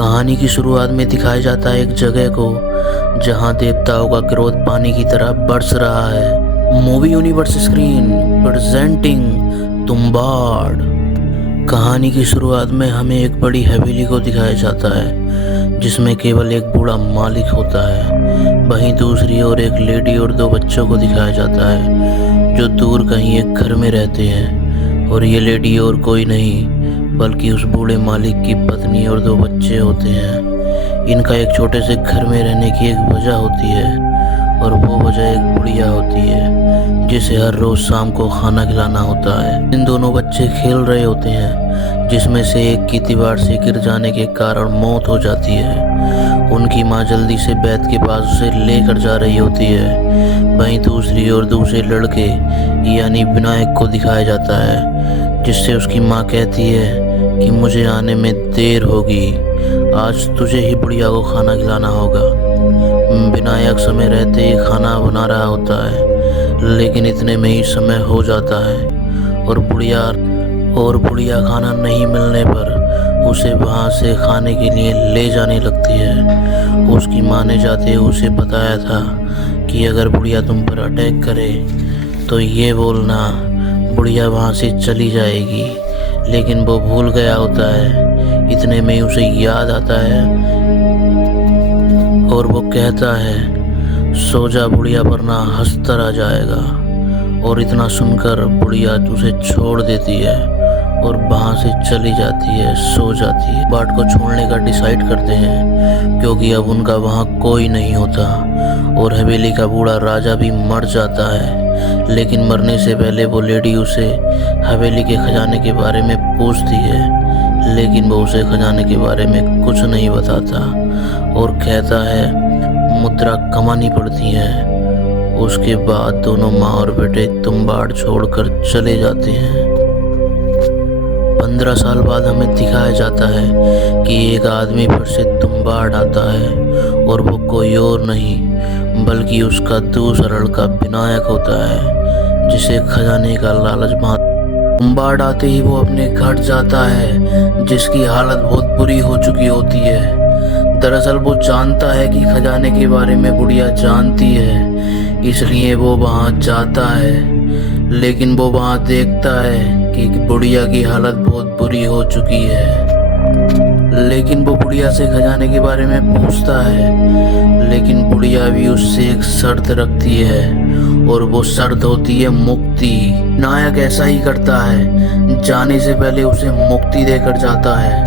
कहानी की शुरुआत में दिखाया जाता है एक जगह को जहां देवताओं का क्रोध पानी की तरह बरस रहा है। Movie universe screen presenting Tumbbad. कहानी की शुरुआत में हमें एक बड़ी हवेली को दिखाया जाता है जिसमें केवल एक बूढ़ा मालिक होता है। वहीं दूसरी ओर एक लेडी और दो बच्चों को दिखाया जाता है जो दूर कहीं एक घर में रहते हैं, और ये लेडी और कोई नहीं बल्कि उस बूढ़े मालिक की पत्नी और दो बच्चे होते हैं। इनका एक छोटे से घर में रहने की एक वजह होती है, और वो वजह एक बुढ़िया होती है जिसे हर रोज शाम को खाना खिलाना होता है। इन दोनों बच्चे खेल रहे होते हैं जिसमें से एक की दीवार से गिर जाने के कारण मौत हो जाती है। उनकी माँ जल्दी से वैद्य के पास उसे लेकर जा रही होती है। वहीं दूसरी ओर दूसरे लड़के यानी विनायक को दिखाया जाता है जिससे उसकी माँ कहती है कि मुझे आने में देर होगी, आज तुझे ही बुढ़िया को खाना खिलाना होगा। विनायक समय रहते ही खाना बना रहा होता है, लेकिन इतने में ही समय हो जाता है और बुढ़िया खाना नहीं मिलने पर उसे वहाँ से खाने के लिए ले जाने लगती है। उसकी माँ ने जाते हुए उसे बताया था कि अगर बुढ़िया तुम पर अटैक करे तो ये बोलना बुढ़िया वहाँ से चली जाएगी, लेकिन वो भूल गया होता है। इतने में ही उसे याद आता है और वो कहता है सो जा बुढ़िया वरना हंसता आ जाएगा। और इतना सुनकर बुढ़िया उसे छोड़ देती है और वहाँ से चली जाती है, सो जाती है। बाट को छोड़ने का डिसाइड करते हैं क्योंकि अब उनका वहाँ कोई नहीं होता, और हवेली का बूढ़ा राजा भी मर जाता है। लेकिन मरने से पहले वो लेडी उसे हवेली के खजाने के बारे में पूछती है, लेकिन वो उसे खजाने के बारे में कुछ नहीं बताता और कहता है मुद्रा कमानी पड़ती है। उसके बाद दोनों माँ और बेटे तुम्बाड़ छोड़कर चले जाते हैं। 15 साल बाद हमें दिखाया जाता है कि एक आदमी फिर से तुम्बाड़ आता है, और वो कोई और नहीं बल्कि उसका दूसरा लड़का विनायक होता है जिसे खजाने का लालच तुम्बाड़ आते ही वो अपने घर जाता है जिसकी हालत बहुत बुरी हो चुकी होती है। दरअसल वो जानता है कि खजाने के बारे में बुढ़िया जानती है, इसलिए वो वहाँ जाता है। लेकिन वो वहाँ देखता है कि बुढ़िया की हालत बहुत बुरी हो चुकी है। लेकिन वो बुढ़िया से खजाने के बारे में पूछता है, लेकिन बुढ़िया भी उससे एक शर्त रखती है, और वो शर्त होती है मुक्ति। नायक ऐसा ही करता है, जाने से पहले उसे मुक्ति देकर जाता है।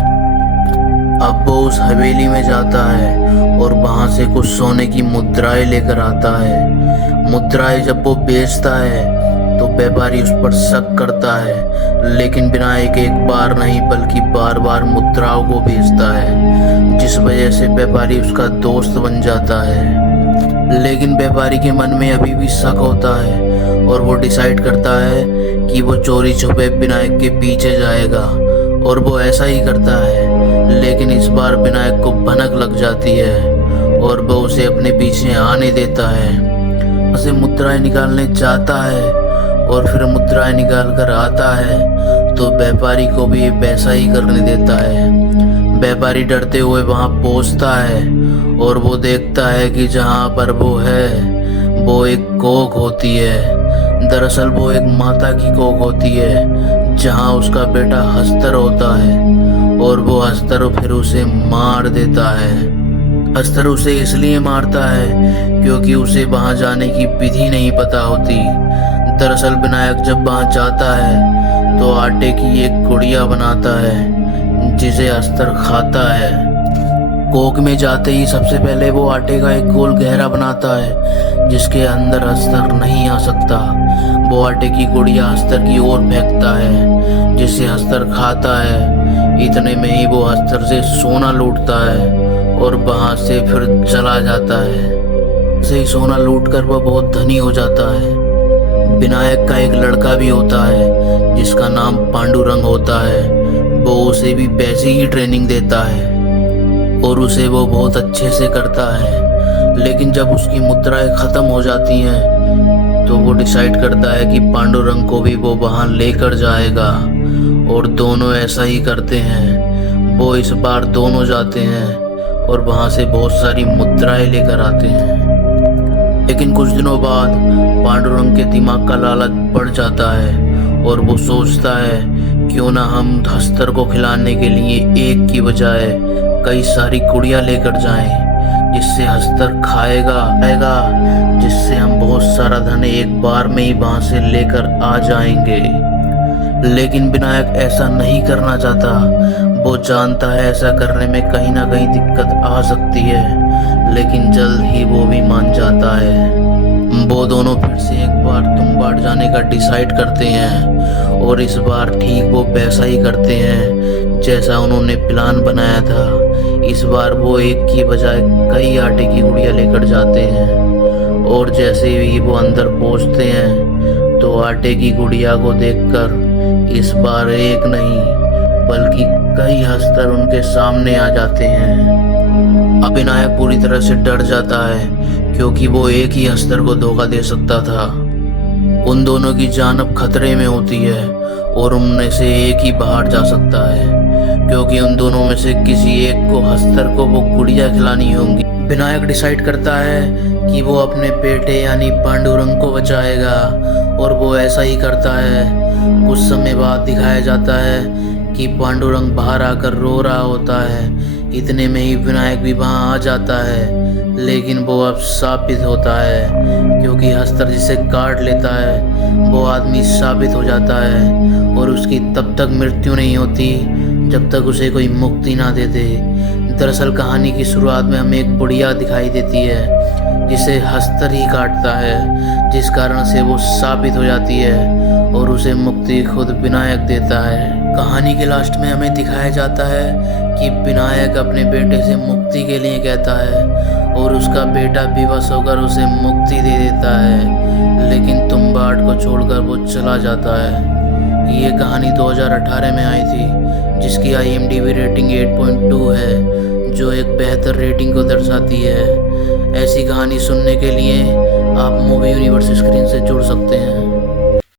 अब वो उस हवेली में जाता है और वहां से कुछ सोने की मुद्राएं लेकर आता है। मुद्राएं जब वो बेचता है तो व्यापारी उस पर शक करता है, लेकिन विनायक एक बार नहीं बल्कि बार बार मुद्राओं को बेचता है, जिस वजह से व्यापारी उसका दोस्त बन जाता है। लेकिन व्यापारी के मन में अभी भी शक होता है और वो डिसाइड करता है कि वो चोरी छुपे विनायक के पीछे जाएगा, और वो ऐसा ही करता है। लेकिन इस बार विनायक को भनक लग जाती है और वो उसे अपने पीछे आने देता है। उसे मुद्राएं निकालने जाता है और फिर मुद्राएं निकाल कर आता है तो व्यापारी को भी वैसा ही करने देता है। व्यापारी डरते हुए वहां पहुंचता है और वो देखता है कि जहां पर वो है वो एक कोख होती है। दरअसल वो एक माता की कोख होती है जहां उसका बेटा हस्तर होता है, और वो हस्तर फिर उसे मार देता है। हस्तर उसे इसलिए मारता है क्योंकि उसे वहां जाने की विधि नहीं पता होती। दरअसल विनायक जब वहां जाता है तो आटे की एक गुड़िया बनाता है जिसे हस्तर खाता है। कोक में जाते ही सबसे पहले वो आटे का एक गोल गहरा बनाता है जिसके अंदर हस्तर नहीं आ सकता। वो आटे की गुड़िया हस्तर की ओर फेंकता है जिसे हस्तर खाता है। इतने में ही वो हस्तर से सोना लूटता है और वहां से फिर चला जाता है। से ही सोना लूटकर वह बहुत धनी हो जाता है। विनायक का एक लड़का भी होता है जिसका नाम पांडुरंग होता है। वो उसे भी पैसे की ट्रेनिंग देता है और उसे वो बहुत अच्छे से करता है। लेकिन जब उसकी मुद्राएं खत्म हो जाती हैं तो वो डिसाइड करता है कि पांडुरंग को भी वो वहां लेकर जाएगा, और दोनों ऐसा ही करते हैं। वो इस बार दोनों जाते हैं और वहाँ से बहुत सारी मुद्राएं लेकर आते हैं। लेकिन कुछ दिनों बाद पांडुरंग के दिमाग का लालच बढ़ जाता है और वो सोचता है क्यों ना हम हस्तर को खिलाने के लिए एक की बजाय कई सारी कुड़ियाँ लेकर जाएं, जिससे हस्तर खाएगा, जिससे हम बहुत सारा धन एक बार में ही वहाँ से लेकर आ जाएंगे। लेकिन विनायक ऐसा नहीं करना चाहता। वो जानता है ऐसा करने में कहीं ना कहीं दिक्कत आ सकती है, लेकिन जल्द ही वो भी मान जाता है। वो दोनों फिर से एक बार तुम्बाड़ जाने का डिसाइड करते हैं और इस बार ठीक वो वैसा ही करते हैं जैसा उन्होंने प्लान बनाया था। इस बार वो एक की बजाय कई आटे की गुड़िया लेकर जाते हैं और जैसे ही वो अंदर पहुंचते हैं तो आटे की गुड़िया को देखकर इस बार एक नहीं बल्कि कई हस्तर उनके सामने आ जाते हैं। अब विनायक पूरी तरह से डर जाता है क्योंकि वो एक ही हस्तर को धोखा दे सकता था। उन दोनों की जान अब खतरे में होती है और उनमें से एक ही बाहर जा सकता है, क्योंकि उन दोनों में से किसी एक को हस्तर को वो गुड़िया खिलानी होंगी। विनायक डिसाइड करता है कि वो अपने बेटे यानी पांडुरंग को बचाएगा और वो ऐसा ही करता है। कुछ समय बाद दिखाया जाता है कि पांडुरंग बाहर आकर रो रहा होता है। इतने में ही विनायक भी वहाँ आ जाता है, लेकिन वो अब साबित होता है क्योंकि हस्तर जिसे काट लेता है वो आदमी साबित हो जाता है और उसकी तब तक मृत्यु नहीं होती जब तक उसे कोई मुक्ति ना दे दे। दरअसल कहानी की शुरुआत में हमें एक बुढ़िया दिखाई देती है जिसे हस्तर ही काटता है, जिस कारण से वो साबित हो जाती है और उसे मुक्ति खुद विनायक देता है। कहानी के लास्ट में हमें दिखाया जाता है कि विनायक अपने बेटे से मुक्ति के लिए कहता है और उसका बेटा विवश होकर उसे मुक्ति दे देता है, लेकिन तुम्बाड़ को छोड़कर वो चला जाता है। ये कहानी 2018 में आई थी जिसकी IMDb रेटिंग 8.2 है, जो एक बेहतर रेटिंग को दर्शाती है। ऐसी कहानी सुनने के लिए आप मूवी यूनिवर्स स्क्रीन से जुड़ सकते हैं।